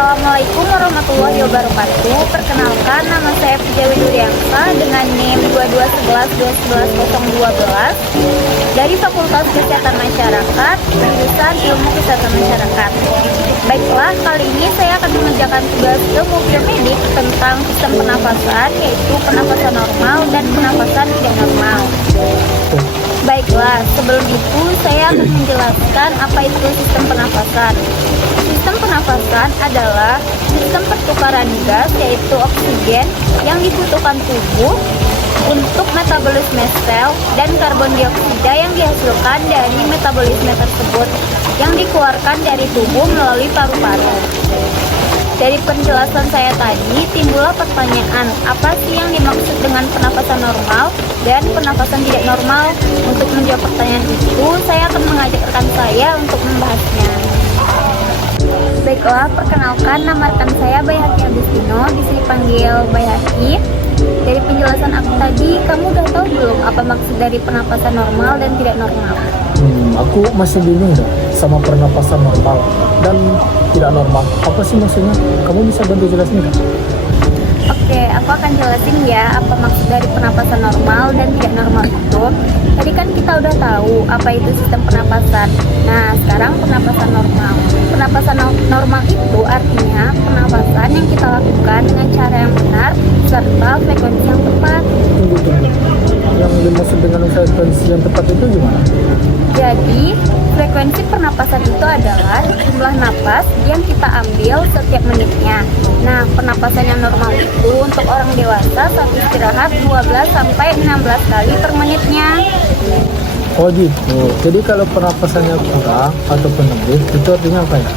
Assalamualaikum warahmatullahi wabarakatuh. Perkenalkan, nama saya Pujawi Nuriansa dengan NIM 2211-211-012 dari Fakultas Kesehatan Masyarakat, jurusan Ilmu Kesehatan Masyarakat. Baiklah, kali ini saya akan mengerjakan tugas ilmu biomedik tentang sistem pernapasan, yaitu pernapasan normal dan pernapasan tidak normal. Baiklah, sebelum itu saya akan menjelaskan apa itu sistem pernapasan. Sistem pernapasan adalah sistem pertukaran gas, yaitu oksigen, yang dibutuhkan tubuh untuk metabolisme sel dan karbon dioksida yang dihasilkan dari metabolisme tersebut yang dikeluarkan dari tubuh melalui paru-paru. Dari penjelasan saya tadi, timbullah pertanyaan, apa sih yang dimaksud dengan pernapasan normal dan pernapasan tidak normal? Untuk menjawab pertanyaan itu, saya akan mengajak rekan saya untuk membahasnya. Baiklah, perkenalkan, nama rekan saya Bayhaki Agustino, disini panggil Bayhaki. Dari penjelasan aku tadi, kamu udah tahu belum apa maksud dari pernapasan normal dan tidak normal? Aku masih bingung dah sama pernapasan normal dan tidak normal. Apa sih maksudnya? Kamu bisa bantu jelasin nggak? Oke, aku akan jelasin ya apa maksud dari pernapasan normal dan tidak normal itu. Tadi kan kita udah tahu apa itu sistem pernapasan. Nah, sekarang pernapasan normal. Pernapasan normal itu artinya pernapasan yang kita lakukan dengan cara yang benar serta frekuensi yang tepat. Tunggu. Yang dimaksud dengan frekuensi yang tepat itu gimana? Jadi, frekuensi pernapasan itu adalah jumlah napas yang kita ambil setiap menitnya. Nah, pernapasan yang normal itu untuk orang dewasa saat istirahat 12 sampai 16 kali per menitnya. Oh gitu. Jadi kalau pernapasannya kurang ataupun lebih, itu artinya apa ya?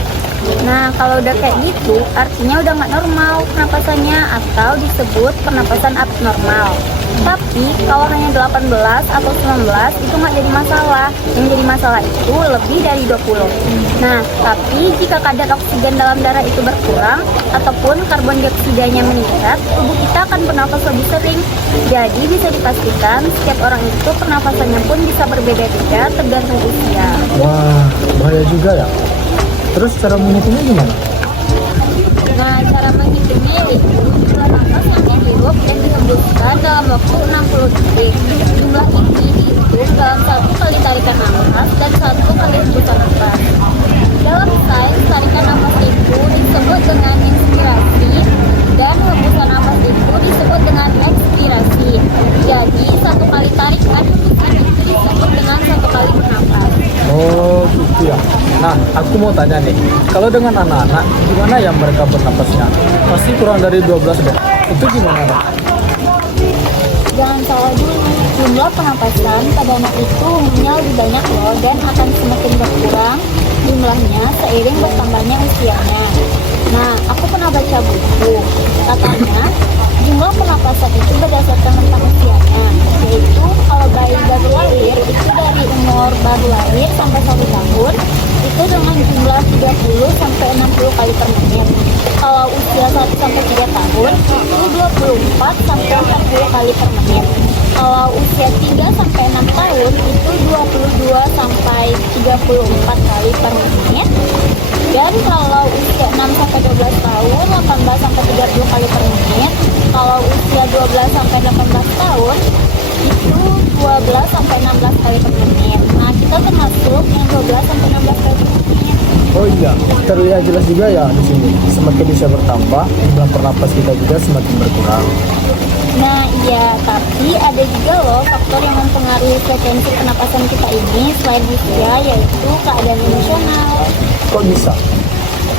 Nah, kalau udah kayak gitu, artinya udah nggak normal pernapasannya atau disebut pernapasan abnormal. Tapi kalau hanya 18 atau 19 itu nggak jadi masalah. Yang jadi masalah itu lebih dari 20. Nah, tapi jika kadar oksigen dalam darah itu berkurang ataupun karbon dioksidanya meningkat, tubuh kita akan bernafas lebih sering. Jadi bisa dipastikan setiap orang itu pernapasannya pun bisa berbeda-beda tergantung usia. Wah, bahaya juga ya. Terus cara menghitungnya gimana? Nah, cara menghitungnya yaitu jumlah nafas yang dihirup dan dihembuskan dalam waktu 60 detik. Jumlah ini dihitung dalam satu kali tarikan nafas dan satu kali hembusan nafas. Dalam sains, tarikan nafas itu disebut dengan inspirasi dan hembusan nafas itu disebut dengan ekspirasi. Jadi, satu kali tarikan hembusan itu disebut dengan satu kali bernafas. Oh gitu ya. Nah, aku mau tanya nih, kalau dengan anak-anak, gimana ya mereka bernapasnya? Pasti kurang dari 12 deh. Itu gimana, Pak? Jangan salah dulu, jumlah pernapasan pada anak itu umumnya lebih banyak loh dan akan semakin berkurang jumlahnya seiring bertambahnya usianya. Nah, aku pernah baca buku, katanya jumlah pernapasan itu berdasarkan rentang usianya, yaitu kalau bayi baru lahir itu dari umur baru lahir sampai 1 tahun itu dengan jumlah 30 sampai 60 kali per menit. Kalau usia 1 sampai 3 tahun itu 24 sampai 40 kali per menit. Kalau usia 3 sampai 6 tahun itu 22 sampai 34 kali per menit. Dan kalau usia 6 sampai 12 tahun 18 sampai 30 kali per menit. Kalau usia 12 sampai 18 tahun itu 12 sampai 16 kali per menit. Nah, kita termasuk yang 12 sampai 16 kali per menit. Oh iya, terlihat jelas juga ya di sini. Semakin usia bertambah, jumlah pernapas kita juga semakin berkurang. Nah iya, tapi ada juga loh faktor yang mempengaruhi frekuensi pernapasan kita ini selain usia, yaitu keadaan emosional. Kok bisa?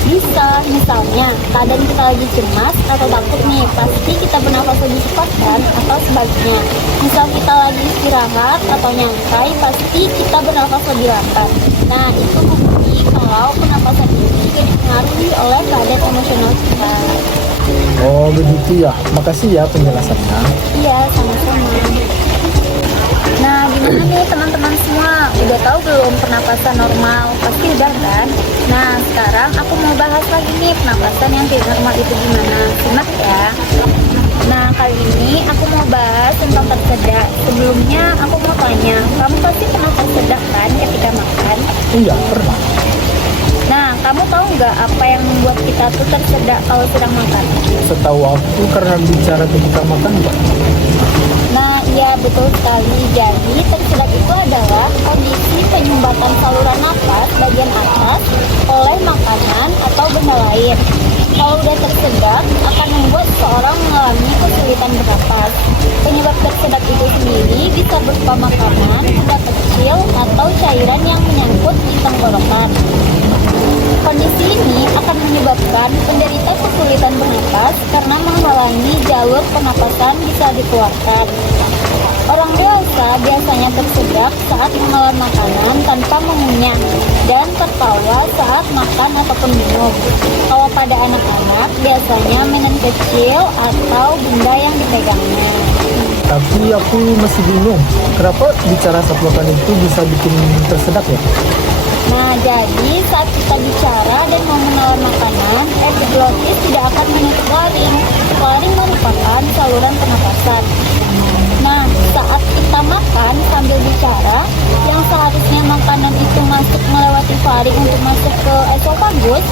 Bisa, misalnya keadaan kita lagi cemas atau takut nih, pasti kita bernafas lebih cepat kan, atau sebaliknya. Misal kita lagi istirahat atau nyantai, pasti kita bernafas lebih lambat. Nah, itu bukti kalau pernapasan ini dipengaruhi oleh keadaan emosional kita. Oh begitu ya, makasih ya penjelasannya. Iya, sama-sama. Nah, gimana nih teman-teman semua? Udah tahu belum pernapasan normal? Pasti udah kan? Nah, sekarang aku mau bahas lagi nih pernapasan yang tidak normal itu gimana. Simak ya. Nah, kali ini aku mau bahas tentang tersedak. Sebelumnya aku mau tanya, kamu pasti pernah tersedak kan ketika makan? Iya, pernah. Nah, kamu kamu tahu nggak apa yang membuat kita tuh tersedak kalau sedang makan? Setahu aku karena bicara ketika makan, Mbak. Nah, iya betul sekali. Jadi, tersedak itu adalah kondisi penyumbatan saluran napas bagian atas oleh makanan atau benda lain. Kalau udah tersedak, akan membuat seorang mengalami kesulitan bernapas. Penyebab tersedak itu sendiri bisa berupa makanan, benda kecil, atau cairan yang menyangkut di tenggorokan. Kondisi ini akan menyebabkan penderita kesulitan bernapas karena menghalangi jalur pernapasan bisa dikeluarkan. Orang dewasa biasanya tersedak saat menelan makanan tanpa mengunyah dan tertawa saat makan ataupun minum. Kalau pada anak-anak biasanya mainan kecil atau benda yang dipegangnya. Tapi aku masih bingung, kenapa bicara saat makan itu bisa bikin tersedak ya? Nah, jadi saat kita bicara dan mau menelan makanan, epiglotis tidak akan menutup laring. Laring merupakan saluran pernapasan. Nah, saat kita makan sambil bicara, yang seharusnya makanan itu masuk melewati faring untuk masuk ke esofagus,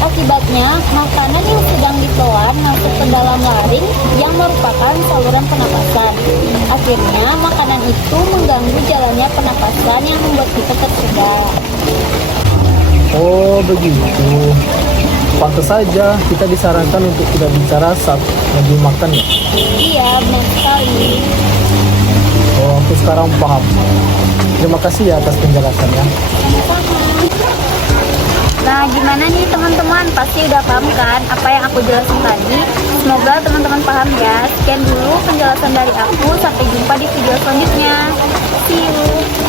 akibatnya makanan yang sedang ditelan masuk ke dalam laring yang merupakan saluran pernapasan. Akhirnya, makanan itu mengganggu jalannya pernapasan yang membuat kita tersedak. Oh begitu. Pantas saja kita disarankan untuk tidak bicara saat lagi makan ya. Iya, benar sekali. Oh, aku sekarang paham. Terima kasih ya atas penjelasannya. Sama-sama. Nah, gimana nih teman-teman? Pasti udah paham kan apa yang aku jelasin tadi? Semoga teman-teman paham ya. Sekian dulu penjelasan dari aku. Sampai jumpa di video selanjutnya. See you.